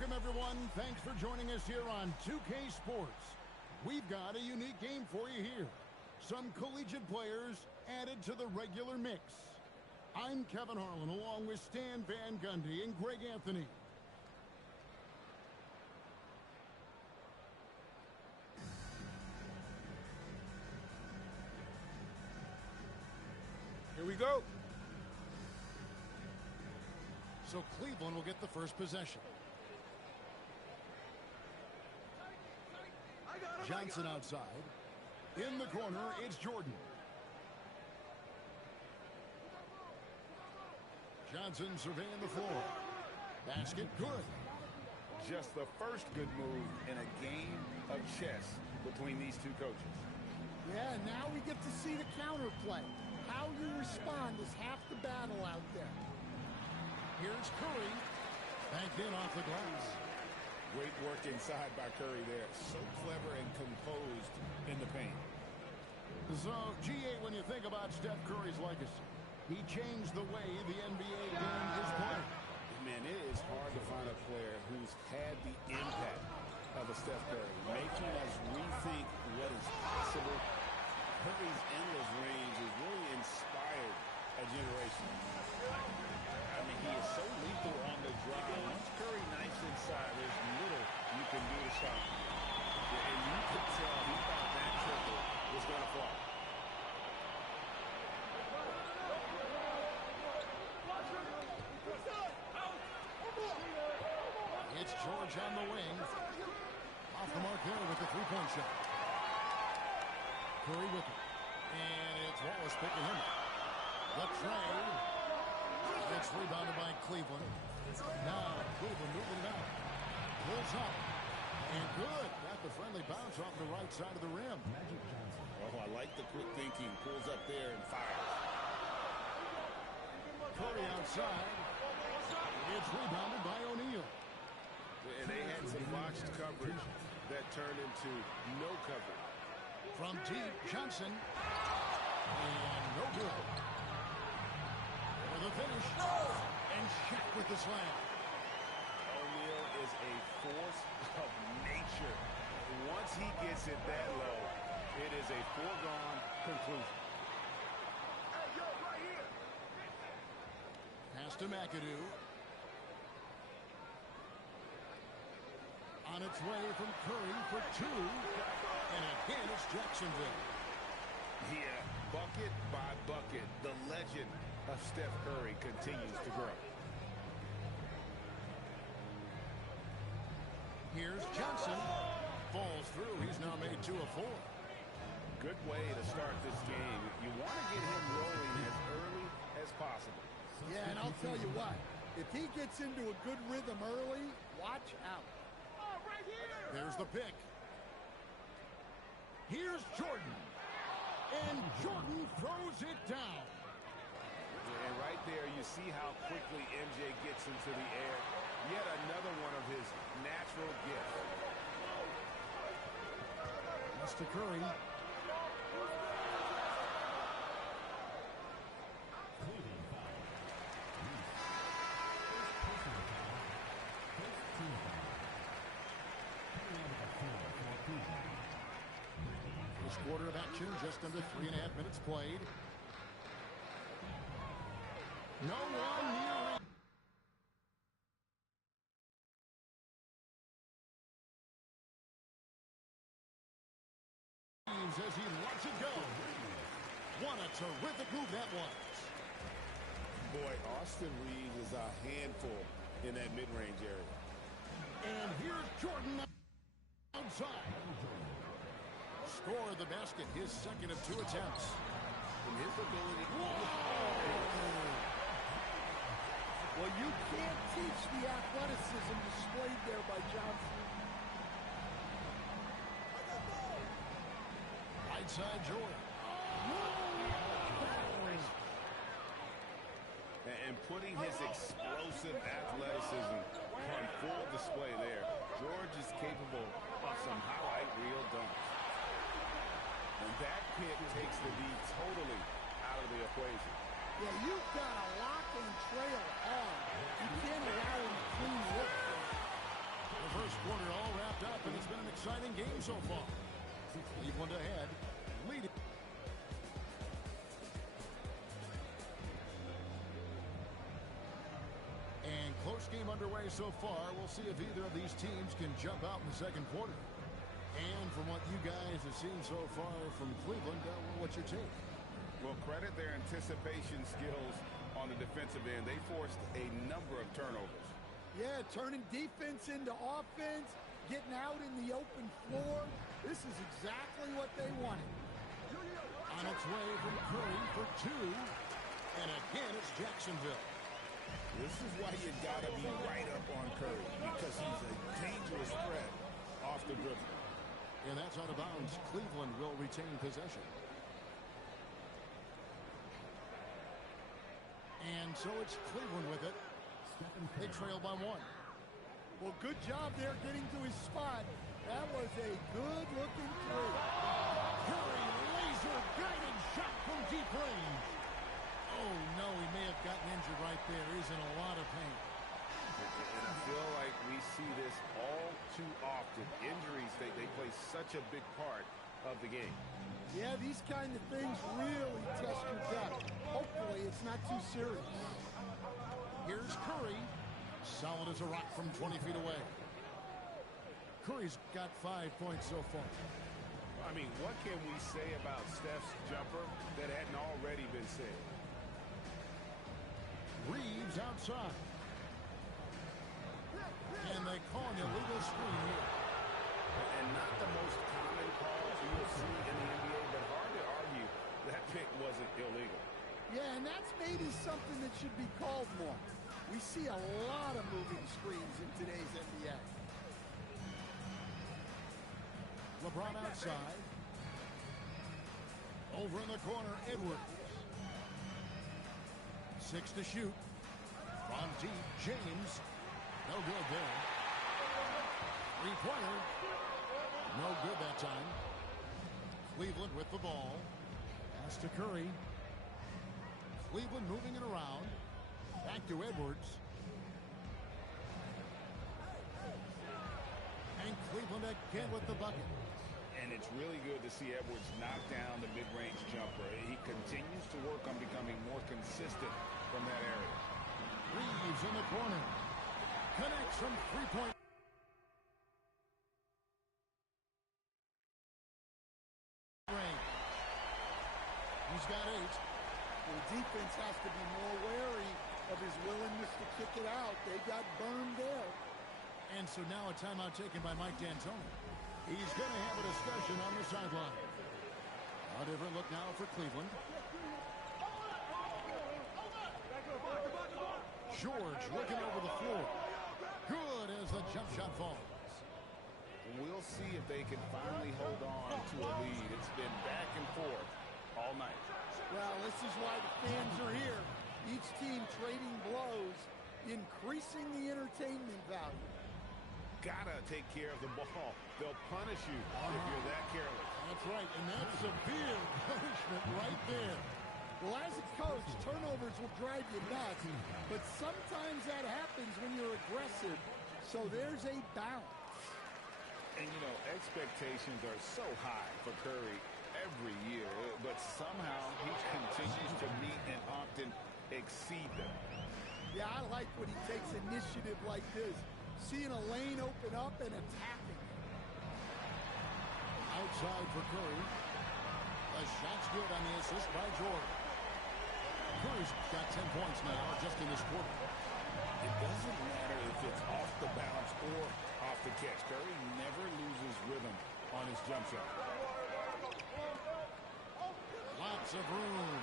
Welcome, everyone. Thanks for joining us here on 2K Sports. We've got a unique game for you here. Some collegiate players added to the regular mix. I'm Kevin Harlan, along with Stan Van Gundy and Greg Anthony. Here we go. So Cleveland will get the first possession. Johnson outside. In the corner, it's Jordan. Johnson surveying the floor. Basket good. Just the first good move in a game of chess between these two coaches. Yeah, now we get to see the counterplay. How you respond is half the battle out there. Here's Curry. Banked in off the glass. Great work inside by Curry there. So clever and composed in the paint. So, G8, when you think about Steph Curry's legacy, he changed the way the NBA game is played. Man, it is hard to find a player who's had the impact of a Steph Curry, making us rethink what is possible. Curry's endless range has really inspired a generation. I mean, he is so lethal on the drive. Once Curry knifes inside, there's little you can do to stop him. And you could tell he thought that triple was going to fall. It's George on the wing. Off the mark there with the three-point shot. Curry with it. And it's Wallace picking him up. The trade. It's rebounded by Cleveland. Now Cleveland moving down. Pulls up. And good. Got the friendly bounce off the right side of the rim. Oh, I like the quick thinking. Pulls up there and fires. Curry outside. It's rebounded by O'Neal. And they had some botched coverage that turned into no coverage. From deep, Johnson. And no good. For the finish. And Shaq with the slam. O'Neal is a force of nature. Once he gets it that low, it is a foregone conclusion. Hey, yo, right here. Pass to McAdoo. On its way from Curry for two. And again, it's Jacksonville. Yeah, bucket by bucket, the legend of Steph Curry continues to grow. Here's Johnson. Falls through. He's now made 2 of 4. Good way to start this game. You want to get him rolling as early as possible. Yeah, and I'll tell you what. If he gets into a good rhythm early, watch out. There's the pick. Here's Jordan. And Jordan throws it down. And right there, you see how quickly MJ gets into the air. Yet another one of his natural gifts. That's to Curry. First quarter of action, just under 3.5 minutes played. No one near it. As he lets it go. What a terrific move that was. Boy, Austin Reeves is a handful in that mid-range area. And here's Jordan outside. Scored the basket, his second of 2 attempts. And his ability... Well, you can't teach the athleticism displayed there by Johnson. Right side, Jordan. And putting his explosive athleticism on full display there. George is capable of some highlight reel dunks. And that pick takes the D totally out of the equation. Yeah, you've got to lock and trail on. You can't allow him to clean look. game so far. Cleveland ahead, leading. And close game underway so far. We'll see if either of these teams can jump out in the second quarter. And from what you guys have seen so far from Cleveland, what's your take? Well, credit their anticipation skills on the defensive end. They forced a number of turnovers. Yeah, turning defense into offense, getting out in the open floor. This is exactly what they wanted. On its way from Curry for two. And again, it's Jacksonville. This is why you got to be right up on Curry, because he's a dangerous threat off the dribble. And that's out of bounds. Cleveland will retain possession. And so it's Cleveland with it. They trail by one. Well, good job there getting to his spot. That was a good-looking three. Curry, laser-guided shot from deep range. Oh, no, he may have gotten injured right there. He's in a lot of pain. And I feel like we see this all too often. Injuries, they play such a big part of the game. Yeah, these kind of things really test your depth. Hopefully, it's not too serious. Here's Curry. Solid as a rock from 20 feet away. Curry's got 5 points so far. I mean, what can we say about Steph's jumper that hadn't already been said? Reeves outside. And they call an illegal screen here. And not the most common call you'll see in the NBA, but hard to argue that pick wasn't illegal. Yeah, and that's maybe something that should be called more. We see a lot of moving screens in today's NBA. LeBron outside. Over in the corner, Edwards. 6 to shoot. From deep, James. No good there. Three-pointer. No good that time. Cleveland with the ball. Pass to Curry. Cleveland moving it around. Back to Edwards. And Cleveland again with the bucket. And it's really good to see Edwards knock down the mid-range jumper. He continues to work on becoming more consistent from that area. Reeves in the corner. Connects from three-point range. He's got 8. The defense has to be more wary of his willingness to kick it out. They got burned there. And so now a timeout taken by Mike D'Antoni. He's going to have a discussion on the sideline. A different look now for Cleveland. George looking over the floor. Good as the jump shot falls. We'll see if they can finally hold on to a lead. It's been back and forth all night. Well, this is why the fans are here. Each team trading blows, increasing the entertainment value. Gotta take care of the ball. They'll punish you if you're that careless. That's right, and that's severe punishment right there. Well, as a coach, turnovers will drive you nuts, but sometimes that happens when you're aggressive, so there's a balance. And, you know, expectations are so high for Curry every year, but somehow he continues to meet and often exceed them. Yeah, I like when he takes initiative like this, seeing a lane open up and attacking. Outside for Curry. The shot's good on the assist by Jordan. Curry's got 10 points now just in this quarter. It doesn't matter if it's off the bounce or off the catch. Curry never loses rhythm on his jump shot. Lots of room.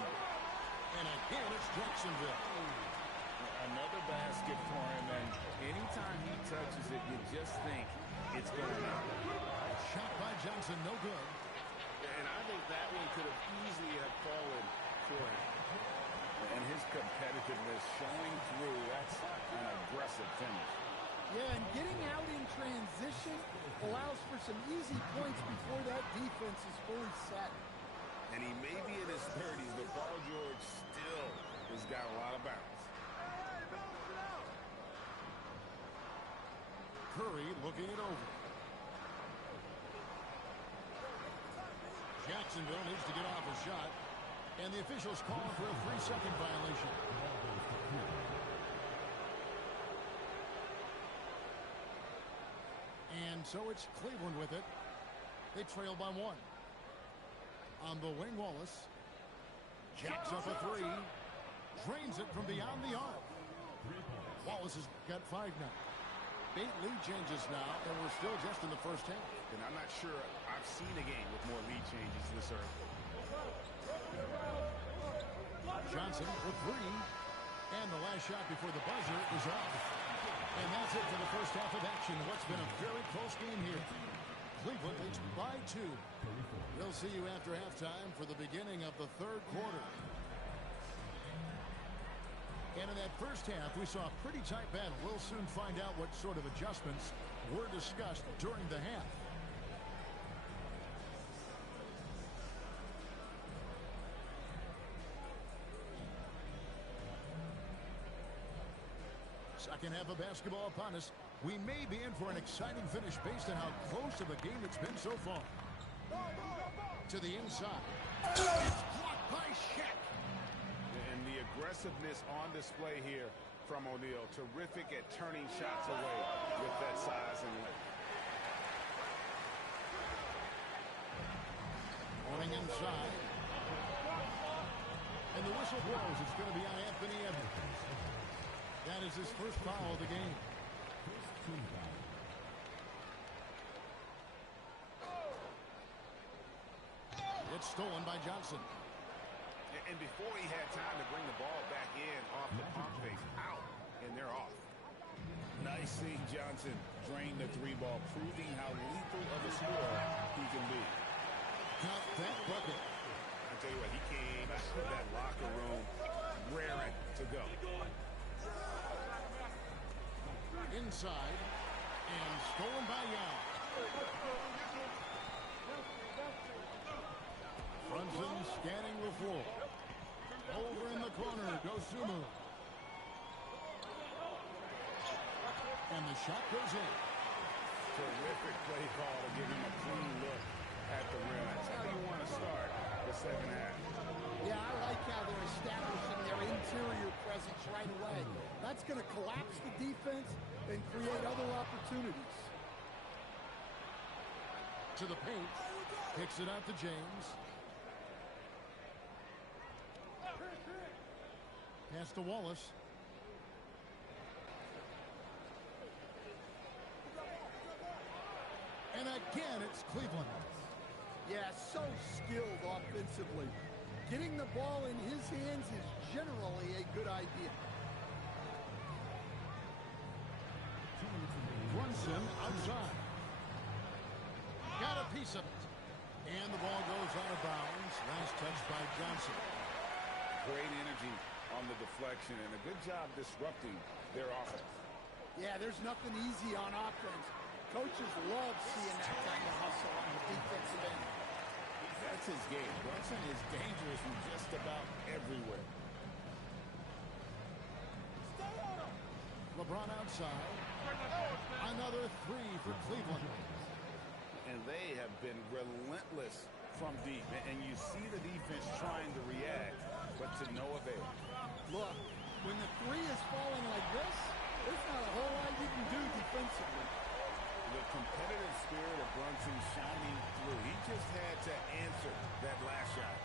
And again, it's Jacksonville. Another basket for him, and anytime he touches it, you just think it's going in. Shot by Johnson, no good. And I think that one could have easily have fallen for him. And his competitiveness showing through. That's an aggressive finish. Yeah, and getting out in transition allows for some easy points before that defense is fully set. And he may be in his 30s, but Paul George still has got a lot of bounce. Curry looking it over. Jacksonville needs to get off a shot, and the officials call for a 3-second violation. And so it's Cleveland with it. They trail by 1. On the wing, Wallace. Jacks up a 3. Drains it from beyond the arc. Wallace has got 5 now. 8 lead changes now, and we're still just in the first half. And I'm not sure I've seen a game with more lead changes this early. Johnson for 3. And the last shot before the buzzer is off. And that's it for the first half of action. What's been a very close game here. Cleveland leads by 2. We'll see you after halftime for the beginning of the third quarter. And in that first half, we saw a pretty tight battle. We'll soon find out what sort of adjustments were discussed during the half. Second half of basketball upon us. We may be in for an exciting finish based on how close of a game it's been so far. To the inside. It's blocked by Shaq. And the aggressiveness on display here from O'Neal. Terrific at turning shots away with that size and length. Running inside. And the whistle blows. It's going to be on Anthony Edwards. That is his first foul of the game. It's stolen by Johnson. And before he had time to bring the ball back in off the pump fake, out, and they're off. Nice seeing Johnson drain the 3 ball, proving how lethal of a scorer he can be. Got that bucket. I tell you what, he came out of that locker room raring to go. Inside, and stolen by Young. Brunson scanning the floor. Over in the corner, Dosunmu. And the shot goes in. Terrific play call to give him a clean look at the rim. That's how you want to start the second half. Yeah, I like how they're establishing their interior presence right away. That's going to collapse the defense and create other opportunities. To the paint. Kicks it out to James. Pass to Wallace. And again, it's Cleveland. Yeah, so skilled offensively. Getting the ball in his hands is generally a good idea. Brunson outside. Got a piece of it. And the ball goes out of bounds. Last touch by Johnson. Great energy on the deflection and a good job disrupting their offense. Yeah, there's nothing easy on offense. Coaches love seeing that kind of hustle on the defensive end. That's his game. Brunson is dangerous from just about everywhere. LeBron outside. Another 3 for Cleveland. And they have been relentless from deep. And you see the defense trying to react, but to no avail. Look, when the 3 is falling like this, there's not a whole lot you can do defensively. The competitive spirit of Brunson shining through. He just had to answer that last shot.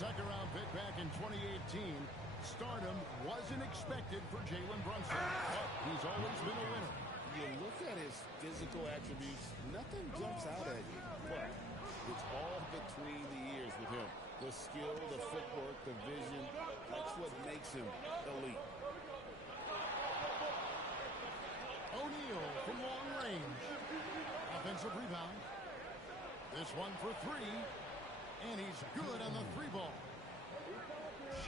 Second round pick back in 2018. Stardom wasn't expected for Jalen Brunson, but he's always been a winner. You look at his physical attributes, nothing jumps out at you. But it's all between the ears with him. The skill, the footwork, the vision, that's what makes him elite. O'Neal from long range. Offensive rebound. This one for 3. And he's good on the 3 ball.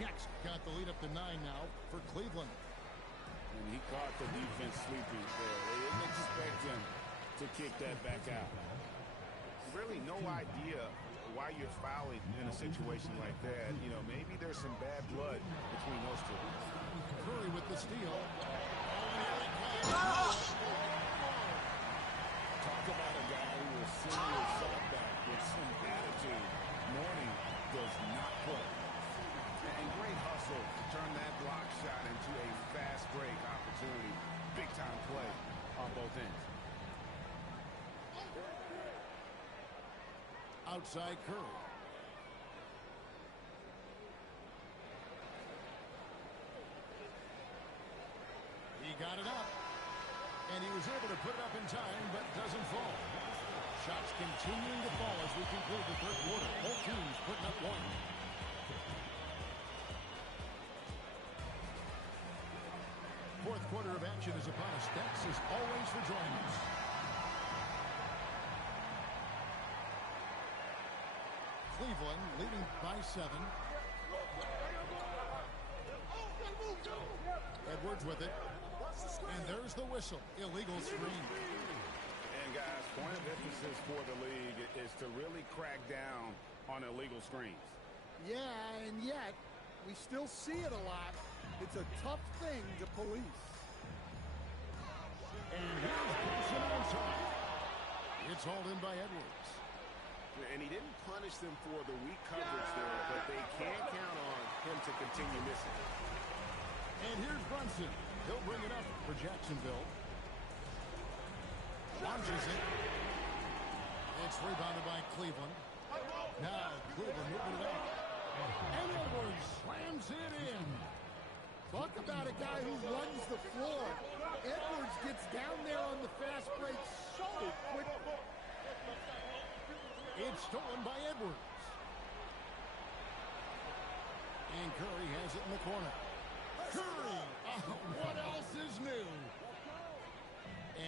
Shaq's got the lead up to 9 now for Cleveland. And he caught the defense sleeping there. They didn't expect him to kick that back out. Really no idea why you're fouling in a situation like that. You know, maybe there's some bad blood between those two. Curry with the steal. Talk about a guy who will send your shot back with some attitude. Mourning does not play. And great hustle to turn that block shot into a fast break opportunity. Big time play on both ends. Outside Curry. He got it up. And he was able to put it up in time, but doesn't fall. Shots continuing to fall as we conclude the third quarter. Both teams putting up one. Fourth quarter of action is upon us. Thanks as always for joining us. Cleveland leading by 7. Edwards with it. And there's the whistle. Illegal screen. And guys, point of emphasis for the league is to really crack down on illegal screens. Yeah, and yet we still see it a lot. It's a tough thing to police. And here's Gibson outside. It's hauled in by Edwards. And he didn't punish them for the weak coverage there, but they can't count on him to continue missing. And here's Brunson. He'll bring it up for Jacksonville. Launches it. It's rebounded by Cleveland. Now Cleveland moving it up. And Edwards slams it in. Talk about a guy who runs the floor. Edwards gets down there on the fast break so quick. It's stolen by Edwards. And Curry has it in the corner. Curry! Oh, what else is new?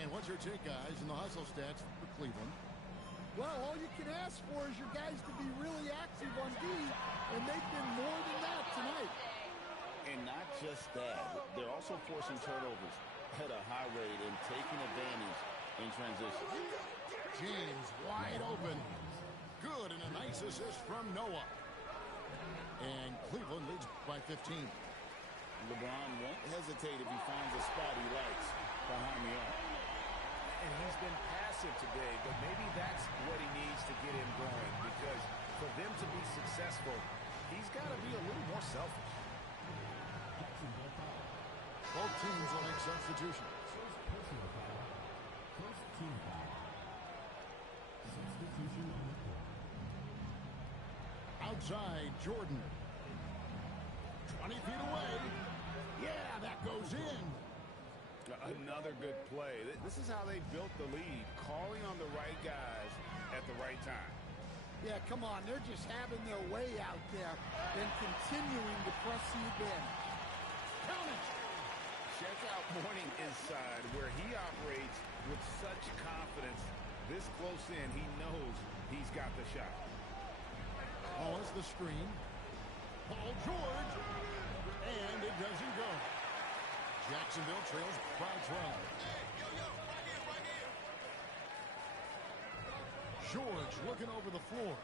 And what's your take, guys, in the hustle stats for Cleveland? Well, all you can ask for is your guys to be really active on D, and they've been more than that tonight. And not just that, they're also forcing turnovers at a high rate and taking advantage in transition. James wide open. Good, and a nice assist from Noah. And Cleveland leads by 15. LeBron won't hesitate if he finds a spot he likes behind the arc. And he's been passive today, but maybe that's what he needs to get him going, because for them to be successful, he's got to be a little more selfish. Both teams will make substitutions. Outside, Jordan. 20 feet away. Yeah, that goes in. Another good play. This is how they built the lead, calling on the right guys at the right time. Yeah, come on. They're just having their way out there and continuing to press the advantage. Count it. Check out Mourning inside, where he operates with such confidence. This close in, he knows he's got the shot. Wallace the screen. Paul George. And it doesn't go. Jacksonville trails by 12. George looking over the floor.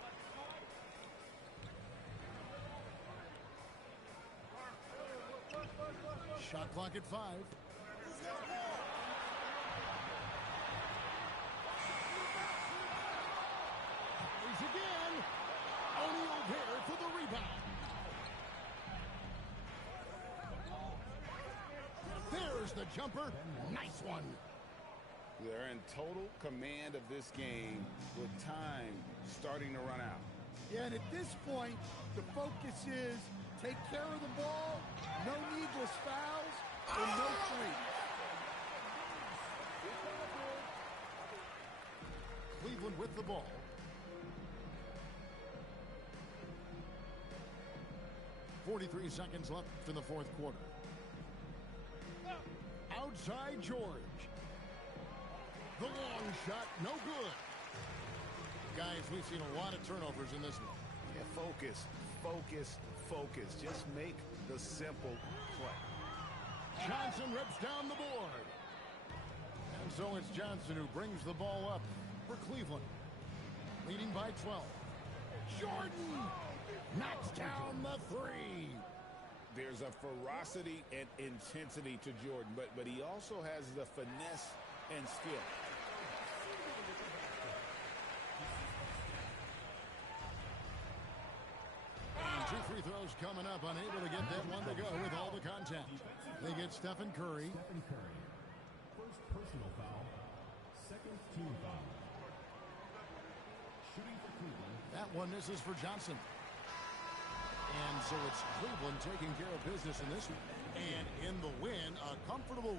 Shot clock at 5. He's again. O'Neal there for the rebound. There's the jumper. Nice one. They're in total command of this game with time starting to run out. Yeah, and at this point, the focus is take care of the ball, no needless fouls, and no threes. Cleveland with the ball. .43 seconds left in the fourth quarter. Outside George. The long shot, no good. Guys, we've seen a lot of turnovers in this one. Yeah, focus, focus, focus. Just make the simple play. Johnson rips down the board. And so it's Johnson who brings the ball up for Cleveland. Leading by 12. Jordan knocks down the 3. There's a ferocity and intensity to Jordan, but he also has the finesse and skill. free throws coming up. Unable to get that one to go with all the contact. They get Stephen Curry. First personal foul. Second team foul. Shooting for Cleveland. That one misses for Johnson. And so it's Cleveland taking care of business in this one. And in the win, a comfortable...